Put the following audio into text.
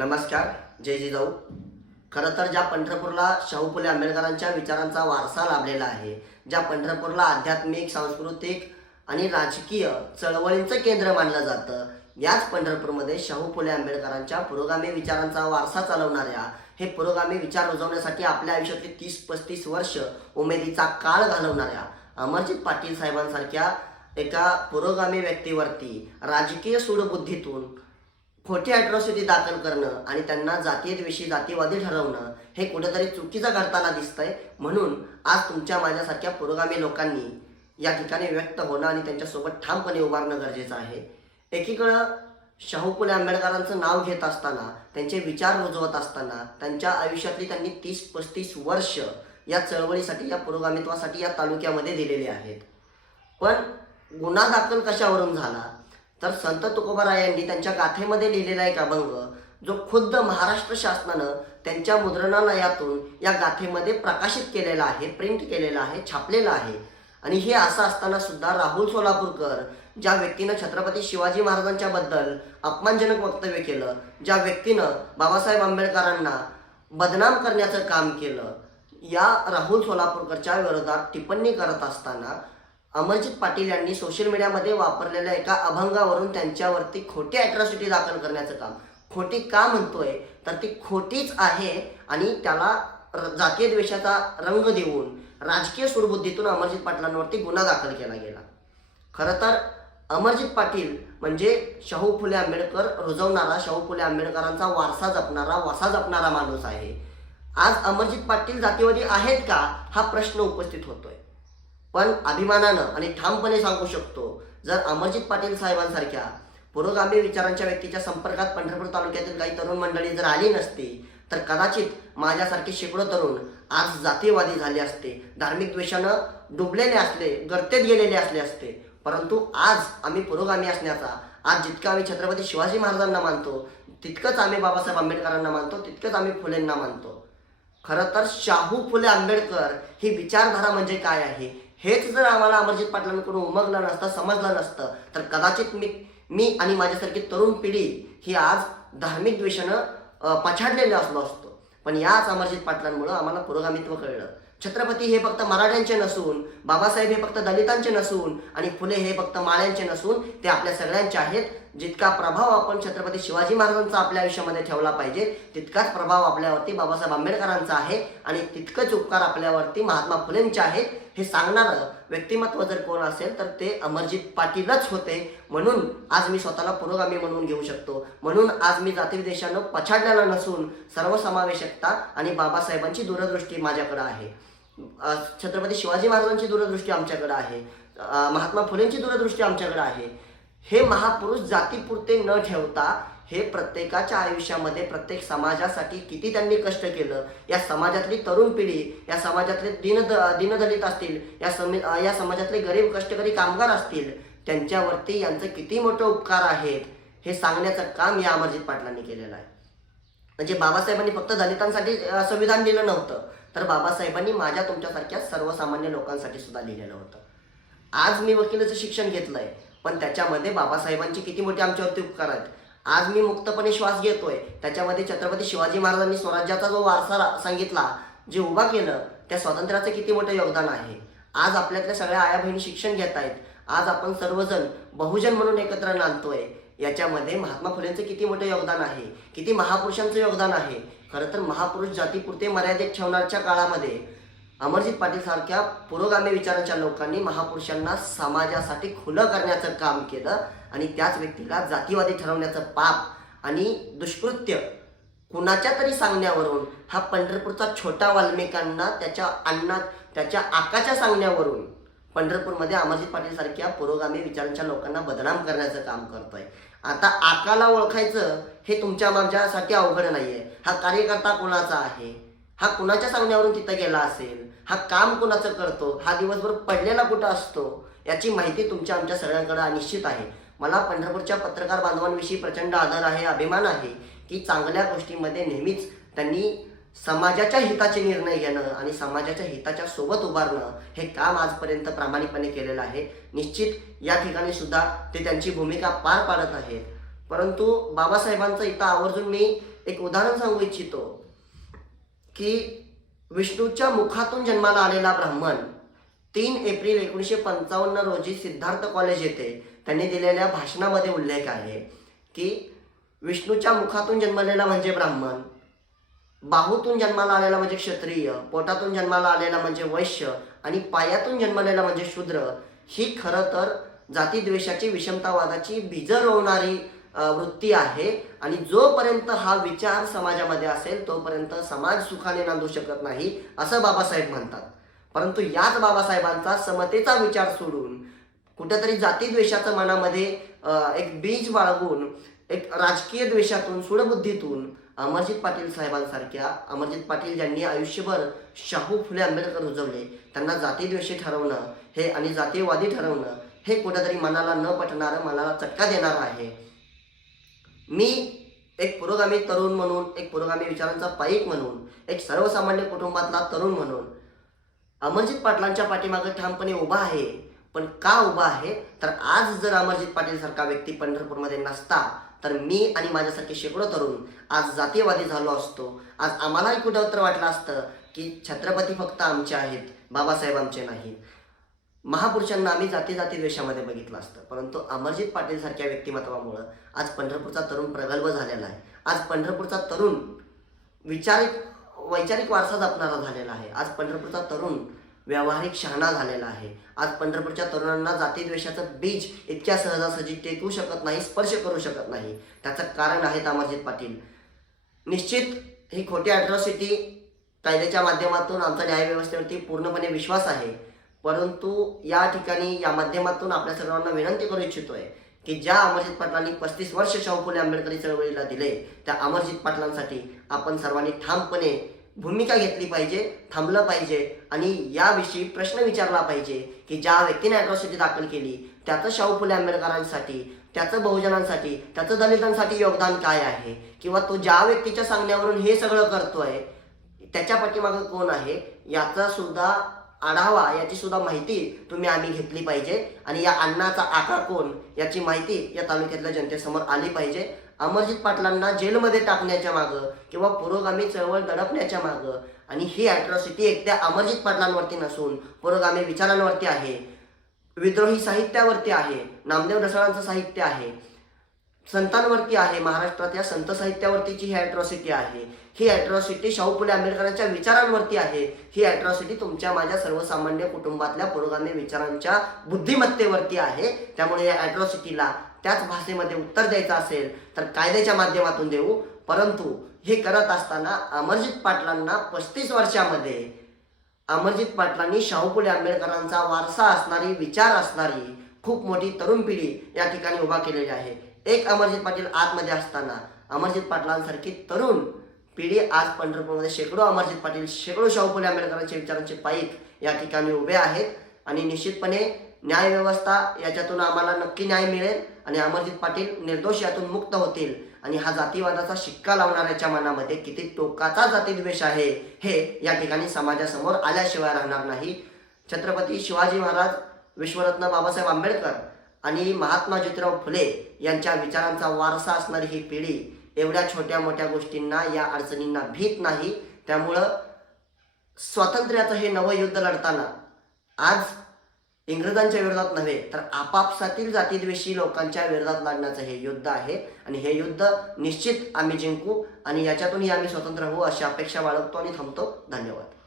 नमस्कार जय जिजाऊ. खरं तर ज्या पंढरपूरला शाहू फुले आंबेडकरांच्या विचारांचा वारसा लाभलेला आहे ज्या पंढरपूरला आध्यात्मिक सांस्कृतिक आणि राजकीय चळवळींचं केंद्र मानलं जातं याच पंढरपूरमध्ये शाहू फुले आंबेडकरांच्या पुरोगामी विचारांचा वारसा चालवणाऱ्या हे पुरोगामी विचार रुजवण्यासाठी आपल्या आयुष्यातली तीस पस्तीस वर्ष उमेदीचा काळ घालवणाऱ्या अमरजित पाटील साहेबांसारख्या एका पुरोगामी व्यक्तीवरती राजकीय सूडबुद्धीतून खोटी अॅट्रॉसिटी दाखल करणं आणि त्यांना जातीयतेविषयी जातीवादी ठरवणं हे कुठेतरी चुकीचं घडताना दिसतंय. म्हणून आज तुमच्या माझ्यासारख्या पुरोगामी लोकांनी या ठिकाणी व्यक्त होणं आणि त्यांच्यासोबत ठामपणे उभारणं गरजेचं आहे. एकीकडं शाहू फुले आंबेडकरांचं नाव घेत असताना त्यांचे विचार रुजवत असताना त्यांच्या आयुष्यातली त्यांनी तीस पस्तीस वर्ष या चळवळीसाठी या पुरोगामित्वासाठी या तालुक्यामध्ये दिलेली आहेत. पण गुन्हा दाखल कशावरून झाला? तर संत तुकोबाराय यांनी त्यांच्या गाथेमध्ये लिहिलेला एक अभंग जो खुद्द महाराष्ट्र शासनानं त्यांच्या मुद्रणालयातून या गाथेमध्ये प्रकाशित केलेला आहे प्रिंट केलेला आहे छापलेला आहे. आणि हे असं असताना सुद्धा राहुल सोलापूरकर ज्या व्यक्तीनं छत्रपती शिवाजी महाराजांच्या बद्दल अपमानजनक वक्तव्य केलं ज्या व्यक्तीनं बाबासाहेब आंबेडकरांना बदनाम करण्याचं काम केलं या राहुल सोलापूरकरच्या विरोधात टिप्पणी करत असताना अमरजित पाटील यांनी सोशल मीडियामध्ये वापरलेल्या एका अभंगावरून त्यांच्यावरती खोटी अॅट्रॉसिटी दाखल करण्याचं काम. खोटी का म्हणतोय? तर ती खोटीच आहे आणि त्याला र- जातीय द्वेषाचा रंग देऊन राजकीय सुडबुद्धीतून अमरजित पाटलांवरती गुन्हा दाखल केला गेला. खरं तर अमरजित पाटील म्हणजे शाहू फुले आंबेडकर रुजवणारा शाहू फुले आंबेडकरांचा वारसा जपणारा वासा जपणारा माणूस आहे. आज अमरजित पाटील जातीवादी आहेत का? हा प्रश्न उपस्थित होतोय. पण अभिमानानं आणि ठामपणे सांगू शकतो जर अमरजित पाटील साहेबांसारख्या पुरोगामी विचारांच्या व्यक्तीच्या संपर्कात पंढरपूर तालुक्यातील काही तरुण मंडळी जर आली नसती तर कदाचित माझ्यासारखे शेकडो तरुण आज जातीयवादी झाले असते धार्मिक द्वेषानं डुबलेले असले गर्तेत गेलेले असले असते. परंतु आज आम्ही पुरोगामी असण्याचा आज जितकं आम्ही छत्रपती शिवाजी महाराजांना मानतो तितकंच आम्ही बाबासाहेब आंबेडकरांना मानतो तितकंच आम्ही फुलेंना मानतो. खरं तर शाहू फुले आंबेडकर ही विचारधारा म्हणजे काय आहे? हेच जर आम्हाला अमरजित पाटलांकडून उमगलं नसतं समजलं नसतं तर कदाचित मी मी आणि माझ्यासारखी तरुण पिढी ही आज धार्मिक द्वेषानं अं, असलो असतो. पण याच अमरजित पाटलांमुळं आम्हाला पुरोगामित्व कळलं. छत्रपती हे फक्त मराठ्यांचे नसून बाबासाहेब हे फक्त दलितांचे नसून आणि फुले हे फक्त माळ्यांचे नसून ते आपल्या सगळ्यांचे आहेत. जितका प्रभाव आपण छत्रपती शिवाजी महाराजांचा आपल्या आयुष्यामध्ये ठेवला पाहिजे तितकाच प्रभाव आपल्यावरती बाबासाहेब आंबेडकरांचा आहे आणि तितकंच उपकार आपल्यावरती महात्मा फुलेंचे आहेत. हे सांगणारं व्यक्तिमत्व जर कोण असेल तर ते अमरजित पाटीलच होते. म्हणून आज मी स्वतःला पुरोगामी म्हणून घेऊ शकतो. म्हणून आज मी जातीविदेशानं पछाडलेला नसून सर्वसमावेशकता आणि बाबासाहेबांची दूरदृष्टी माझ्याकडे आहे. छत्रपती शिवाजी महाराजांची दूरदृष्टी आमच्याकडे आहे. महात्मा फुलेंची दूरदृष्टी आमच्याकडे आहे. हे महापुरुष जातीपुरते न ठेवता हे प्रत्येकाच्या आयुष्यामध्ये प्रत्येक समाजासाठी किती त्यांनी कष्ट केलं या समाजातली तरुण पिढी या समाजातले दिन दिनदलित असतील या सम या समाजातले गरीब कष्टकरी कामगार असतील त्यांच्यावरती यांचं किती मोठं उपकार आहेत हे सांगण्याचं काम या अमरजित पाटलांनी केलेलं आहे. म्हणजे बाबासाहेबांनी फक्त दलितांसाठी संविधान दिलं नव्हतं. तर बाबासाहेबांनी माझ्या तुमच्यासारख्या सर्वसामान्य लोकांसाठी सुद्धा लिहिलेलं होतं. आज मी वकिलाचं शिक्षण घेतलं आहे पण त्याच्यामध्ये बाबासाहेबांचे किती मोठे आमच्यावरती उपकार आहेत. आज मी मुक्तपणे श्वास घेतोय. त्याच्यामध्ये छत्रपती शिवाजी महाराजांनी स्वराज्याचा जो वारसा सांगितला जे उभा केलं त्या स्वातंत्र्याचं किती मोठं योगदान आहे. आज आपल्यातल्या सगळ्या आया बहिणी शिक्षण घेत आहेत आज आपण सर्वजण बहुजन म्हणून एकत्र नांदतोय. याच्यामध्ये महात्मा फुलेंचं किती मोठं योगदान आहे किती महापुरुषांचं योगदान आहे. खरं तर महापुरुष जातीपुरते मर्यादित ठेवण्याच्या काळामध्ये अमरजित पाटील सारख्या पुरोगामी विचारांच्या लोकांनी महापुरुषांना समाजासाठी खुलं करण्याचं काम केलं आणि त्याच व्यक्तीला जातीवादी ठरवण्याचं पाप आणि दुष्कृत्य कुणाच्या तरी सांगण्यावरून हा पंढरपूरचा छोटा वाल्मिकांना त्याच्या अण्णा त्याच्या आकाच्या सांगण्यावरून पंढरपूरमध्ये अमरजित पाटील सारख्या पुरोगामी विचारांच्या लोकांना बदनाम करण्याचं काम करतोय. आता आकाला ओळखायचं हे तुमच्या माझ्यासाठी अवघड नाहीये. हा कार्यकर्ता कोणाचा आहे? हा कुणाच्या सांगण्यावरून तिथं गेला असेल? हा काम कुणाचं करतो? हा दिवसभर पडलेला कुठं असतो? याची माहिती तुमच्या आमच्या सगळ्यांकडे निश्चित आहे. मला पंढरपूरच्या पत्रकार बांधवांविषयी प्रचंड आदर आहे अभिमान आहे की चांगल्या गोष्टीमध्ये नेहमीच त्यांनी समाजाच्या हिताचे निर्णय घेणं आणि समाजाच्या हिताच्या सोबत उभारणं हे काम आजपर्यंत प्रामाणिकपणे केलेलं आहे. निश्चित या ठिकाणी सुद्धा ते त्यांची भूमिका पार पाडत आहेत. परंतु बाबासाहेबांचं इथं आवर्जून मी एक उदाहरण सांगू इच्छितो की विष्णूच्या मुखातून जन्माला आलेला ब्राह्मण तीन एप्रिल एकोणीसशे पंचावन्न रोजी सिद्धार्थ कॉलेज येथे त्यांनी दिलेल्या भाषणामध्ये उल्लेख आहे की विष्णूच्या मुखातून जन्मलेला म्हणजे ब्राह्मण. बाहूतून जन्माला आलेला म्हणजे क्षत्रिय पोटातून जन्माला आलेला म्हणजे वैश्य आणि पायातून जन्मलेला म्हणजे शूद्र ही खरं तर जातीद्वेषाची विषमतावादाची बीज रोवणारी वृत्ती आहे. आणि जोपर्यंत हा विचार समाजामध्ये असेल तोपर्यंत समाज सुखाने नांदू शकत नाही असं बाबासाहेब म्हणतात. परंतु याच बाबासाहेबांचा समतेचा विचार सोडून कुठेतरी जातीद्वेषाचं मनामध्ये एक बीज बाळगून एक राजकीय द्वेषातून सूडबुद्धीतून अमरजित पाटील साहेबांसारख्या अमरजित पाटील ज्यांनी आयुष्यभर शाहू फुले आंबेडकर रुजवले त्यांना जातीद्वेषी ठरवणं हे आणि जातीयवादी ठरवणं हे कुठेतरी मनाला न पटणारं मनाला चटका देणार आहे. मी एक पुरोगामी तरुण म्हणून एक पुरोगामी विचारांचा पाईक म्हणून एक सर्वसामान्य कुटुंबातला तरुण म्हणून अमरजित पाटलांच्या पाठीमागे ठामपणे उभा आहे. पण का उभा आहे? तर आज जर अमरजित पाटील सारखा व्यक्ती पंढरपूरमध्ये नसता तर मी आणि माझ्यासारखे शेकडो तरुण आज जातीयवादी झालो असतो. आज आम्हालाही कुठं तर वाटलं असतं की छत्रपती फक्त आमचे आहेत बाबासाहेब आमचे नाहीत. महापुरुषांना आम्ही जाती जाती द्वेषामध्ये बघितलं असतं. परंतु अमरजित पाटील सारख्या व्यक्तिमत्वामुळं आज पंढरपूरचा तरुण प्रगल्भ झालेला आहे. आज पंढरपूरचा तरुण विचारिक वैचारिक वारसा जपणारा झालेला आहे. आज पंढरपूरचा तरुण व्यावहारिक शहाणा झालेला आहे. आज पंढरपूरच्या तरुणांना जातीद्वेषाचं बीज इतक्या सहजासहजी टेकू शकत नाही स्पर्श करू शकत नाही. त्याचं कारण आहेत अमरजित पाटील. निश्चित ही खोटी अॅट्रॉसिटी कायद्याच्या माध्यमातून आमचा न्यायव्यवस्थेवरती पूर्णपणे विश्वास आहे. परंतु या ठिकाणी या माध्यमातून आपल्या सर्वांना विनंती करू इच्छितो आहे की ज्या अमरजित पाटलांनी पस्तीस वर्ष शाहू फुले आंबेडकरी चळवळीला दिले त्या अमरजित पाटलांसाठी आपण सर्वांनी ठामपणे भूमिका घेतली पाहिजे थांबलं पाहिजे आणि याविषयी प्रश्न विचारला पाहिजे की ज्या व्यक्तीने अॅट्रॉसिटी दाखल केली त्याचं शाहू फुले आंबेडकरांसाठी त्याचं बहुजनांसाठी त्याचं दलितांसाठी योगदान काय आहे? किंवा तो ज्या व्यक्तीच्या सांगण्यावरून हे सगळं करतोय त्याच्या पाठीमागं कोण आहे? याचा सुद्धा आढावा याची सुद्धा माहिती तुम्ही आम्ही घेतली पाहिजे. आणि या अन्नाचा आकार कोण याची माहिती या तालुक्यातल्या जनतेसमोर आली पाहिजे. अमरजित पाटलांना जेलमध्ये टाकण्याच्या मागं किंवा पुरोगामी चळवळ दडपण्याच्या मागं. आणि ही अॅट्रॉसिटी एकट्या अमरजित पाटलांवरती नसून पुरोगामी विचारांवरती आहे. विद्रोही साहित्यावरती आहे. नामदेव ढसाळांचं साहित्य आहे. संतांवरती आहे. महाराष्ट्रात या संत साहित्यावरतीची ही अॅट्रॉसिटी आहे ही अॅट्रॉसिटी शाहू पुणे आंबेडकरांच्या विचारांवरती आहे. ही अॅट्रॉसिटी तुमच्या माझ्या सर्वसामान्य कुटुंबातल्या पुरोगामी विचारांच्या बुद्धिमत्तेवरती आहे. त्यामुळे या अॅट्रॉसिटीला त्याच भाषेमध्ये उत्तर द्यायचं असेल तर कायद्याच्या माध्यमातून देऊ. परंतु हे करत असताना अमरजित पाटलांना पस्तीस वर्षामध्ये अमरजित पाटलांनी शाहू फुले आंबेडकरांचा वारसा असणारी विचार असणारी खूप मोठी तरुण पिढी या ठिकाणी उभा केलेली आहे. एक अमरजित पाटील आतमध्ये असताना अमरजित पाटलांसारखी तरुण पिढी आज पंढरपूरमध्ये शेकडो अमरजित पाटील शेकडो शाहू फुले आंबेडकरांचे विचारांचे पाईक या ठिकाणी उभे आहेत. आणि निश्चितपणे न्याय व्यवस्था याच्यातून आम्हाला नक्की न्याय मिळेल आणि अमरजित पाटील निर्दोष यातून मुक्त होतील. आणि हा जातीवादाचा शिक्का लावणाऱ्याच्या मनामध्ये किती टोकाचा जातीद्वेष आहे हे या ठिकाणी समाजासमोर आल्याशिवाय राहणार नाही. छत्रपती शिवाजी महाराज विश्वरत्न बाबासाहेब आंबेडकर आणि महात्मा ज्योतिराव फुले यांच्या विचारांचा वारसा असणारी ही पिढी एवढ्या छोट्या मोठ्या गोष्टींना या अडचणींना भीत नाही. त्यामुळं स्वातंत्र्याचं हे नवं युद्ध लढताना आज इंग्रजांच्या विरोधात नव्हे तर आपापसातील जातीद्वेषी लोकांच्या विरोधात लढण्याचं हे युद्ध आहे. आणि हे युद्ध निश्चित आम्ही जिंकू आणि याच्यातूनही आम्ही स्वतंत्र होऊ अशी अपेक्षा बाळगतो आणि थांबतो. धन्यवाद.